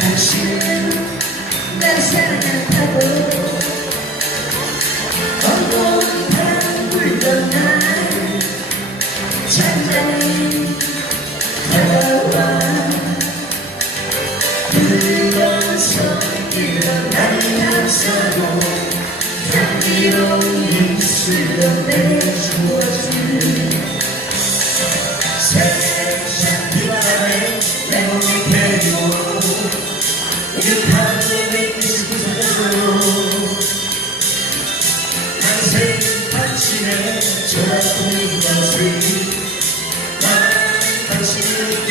당신은 날 사랑한다고 어두운 밤 불던 날 대화와 뜨거운 손길로 나를 감싸고 향기로운 입술로 내주어주 당신 당신의 작은 것을 난 당신을